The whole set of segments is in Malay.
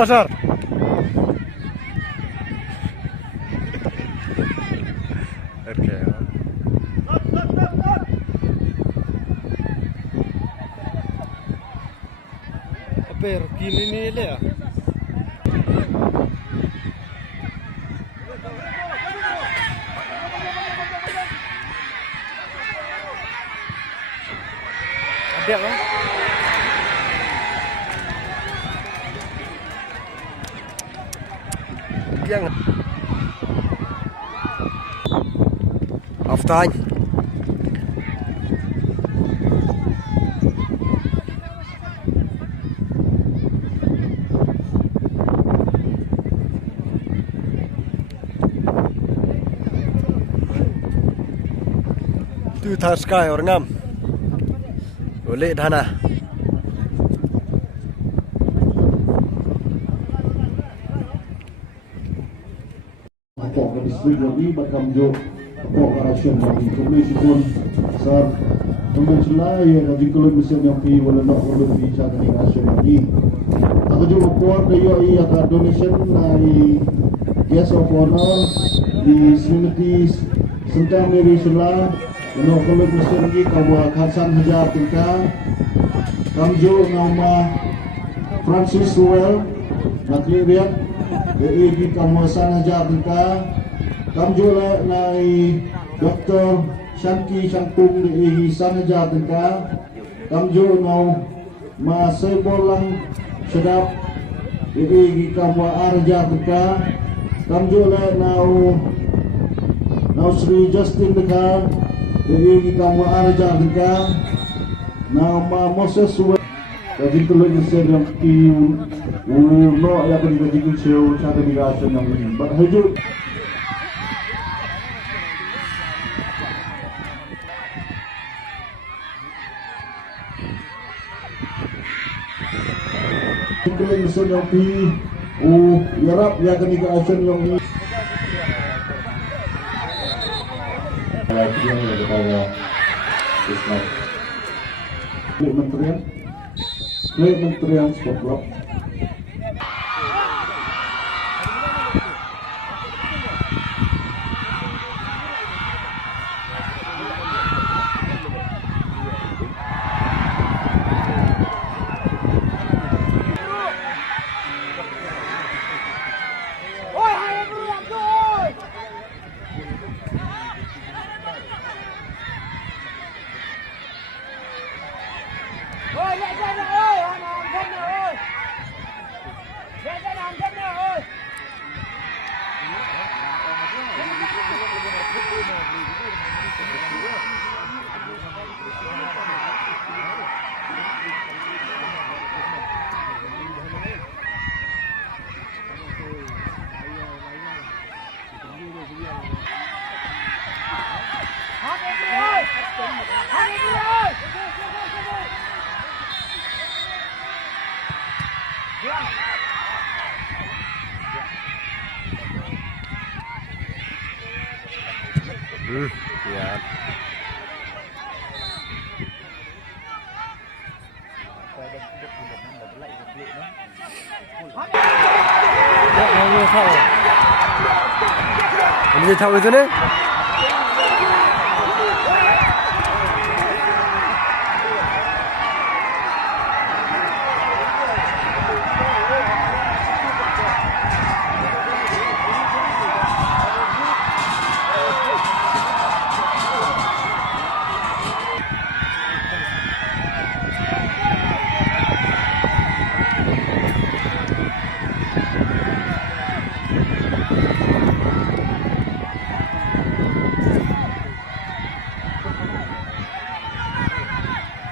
Asar. Okay. Apa kini ni le ya? Ada apa? Jangan. Half time. Tu thar sky or ngam. Boleh dana. Pok dari studio ni bakam jo pok arasyon bagi komisi pun sar mencelai yang kalau misalnya pi wala nak wala pi cara ni arasyon lagi. Aku juga pok dia ia ka donation nai guest of honor di Srimati Sentang Mary Shula no kalau misalnya lagi kamu khasan hajar tingka kamjo nama Francis Ruel nak lihat dari di kawasan Hajar Tingka kamjo lai Dr. Shanti Shangpung di San Hajar Tingka kamjo nau ma sebolang sedap di kawasan Hajar Tingka kamjo lai nau Sri Justin Tingka di kawasan Hajar Tingka nau ma Moses jadi kalau saya yang piu, no ya kan kita jikin show cara dirasa yang ini. Berhujung. Kalau saya yang piu, yarap ya kan dirasa yang ini. Yang ada pada Islam. Kementerian. Kementerian Sport Club. Ya. Ini tahu itu nih?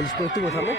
Melis itu sama?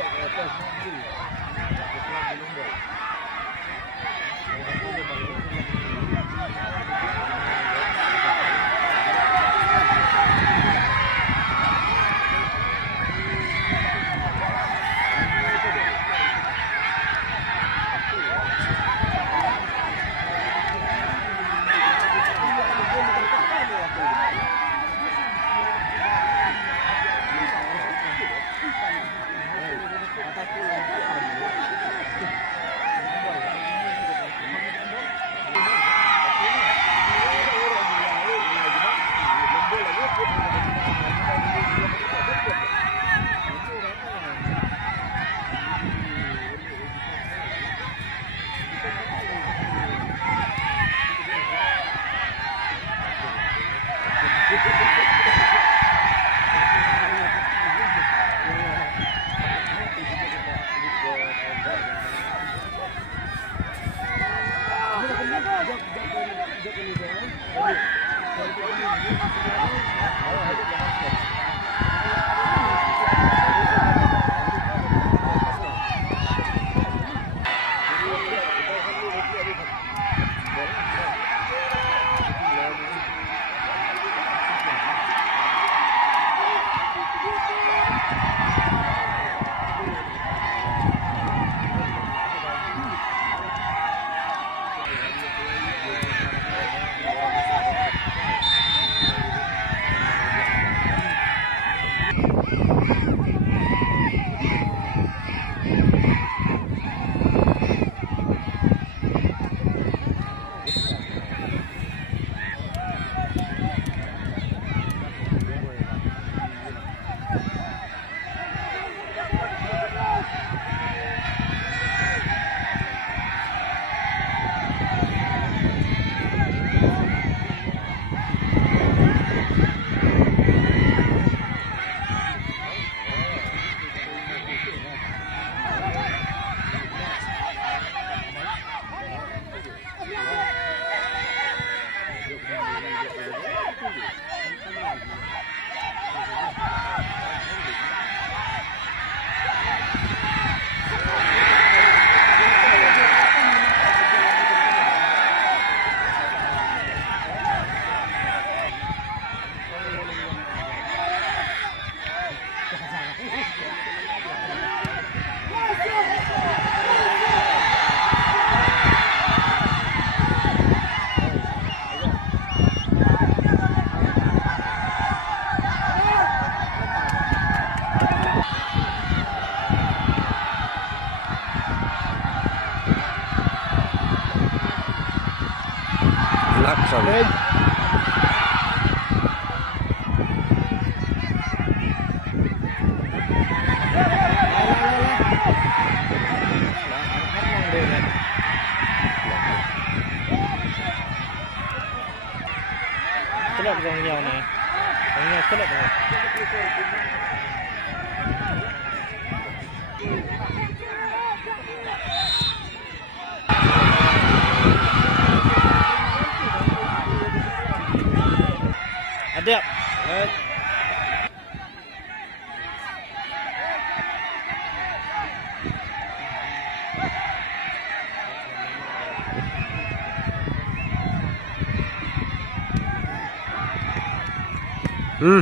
Kaki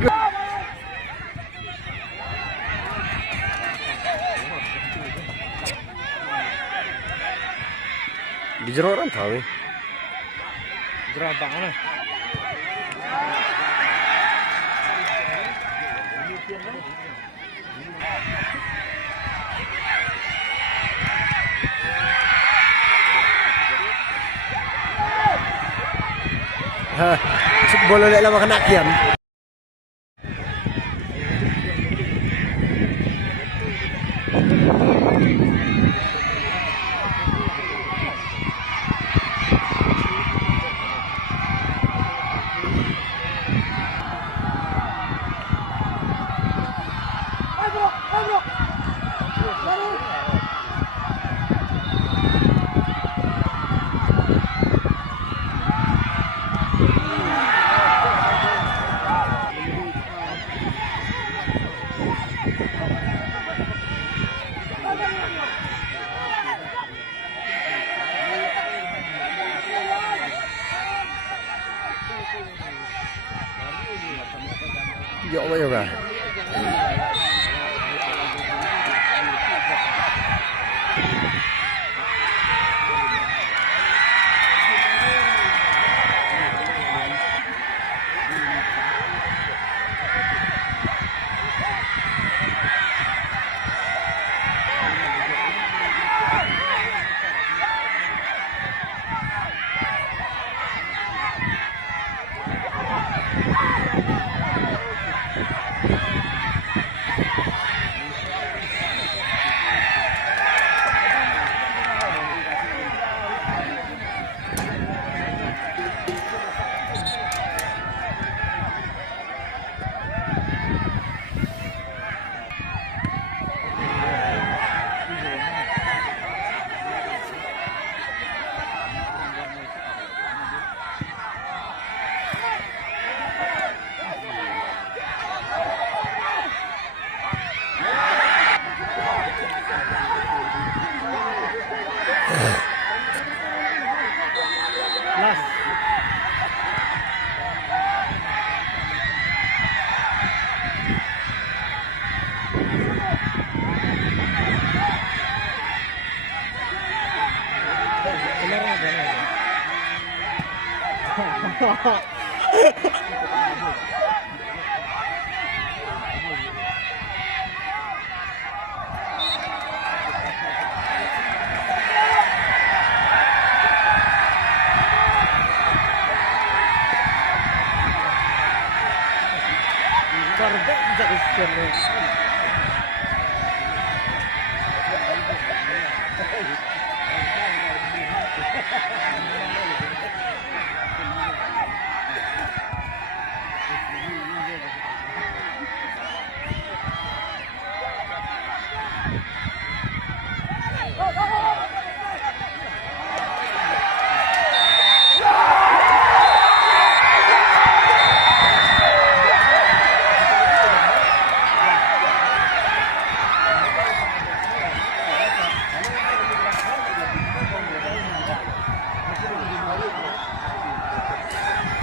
ko. Di jero orang tahu. Gerabak mana? Ha, bola lek lama kena kian. Yo apa yoga?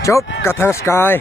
Chop Kathang Sky.